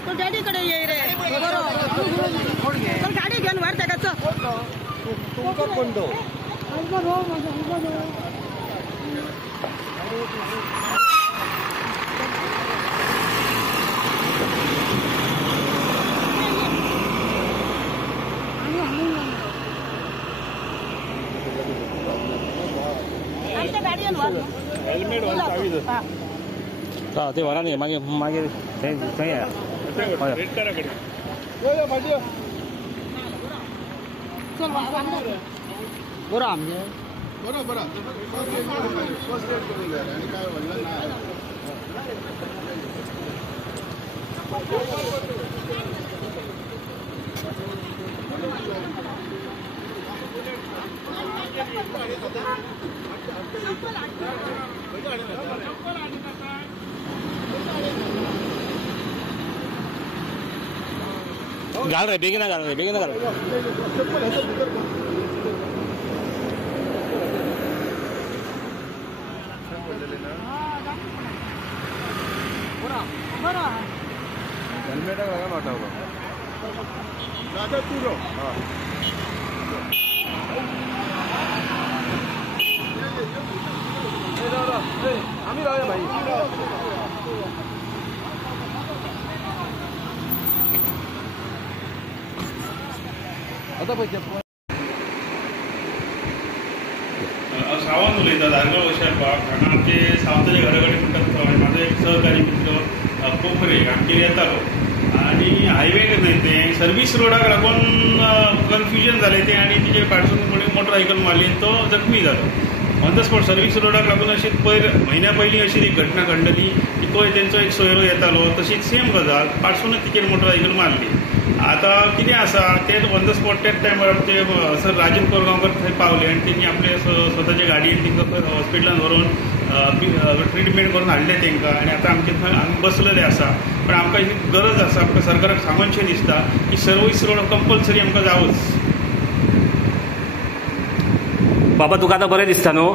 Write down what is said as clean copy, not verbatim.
तो डॅडी कडे ये रे तर गाडी घेऊन वर टाकायचं तुमचा कोण तो आमच्या गाडीवर वर हेल्मेट वर चावी दे 자, 네 말하는 게 막에 정해. रेड करा कडे यो भाजी चल वांदे बरं आमचे बरोबर फर्स्ट एड करून द्या आणि काय म्हणलं नाही घाल रे बेगिना घाल रे बेगिना घाल हेल्मेट लगा नोटा होगा दादा तू रो हां ए आम्ही राहूया भाई आता पैसे सावंत उलयता धारगाव वशारपाक हांगा आमचे सावंताचे घरा कडेन म्हणटात म्हाजो एक सहकारी मित्र कोकरे आमगेर येतालो आनी हायवेक न्हय तें सर्वीस रोडाक लागून कन्फ्युजन जालें तें आनी तिचे फाटसून कोणी मोटरसायकल मारली आनी तो जखमी जालो ऑन द स्पॉट सर्वीस रोडाक लागून अशीच म्हयन्या पयलीं अशी एक घटना घडली की पळय तेंचो एक सोयरो येतालो तशीच सेम गजाल फाटसूनच तिचेर मोटरसायकल मारली आतां कितें आसा ते ऑन द स्पॉट त्याच टायमार ते सर राजन कोरगांवकर थंय पावले आनी तेणी आपले स्वताचे गाडयेन तांकां हॉस्पिटलांत व्हरून ट्रिटमेंट करून हाडले तांकां आनी आतां आमचे थंय आमी बसलेले आसा पण आमकां ही गरज आसा आमकां सरकाराक सांगोनशें दिसता की सर्वीस रोड कंपल्सरी आमकां जावूच बाबा तुका आतां बरें दिसता न्हू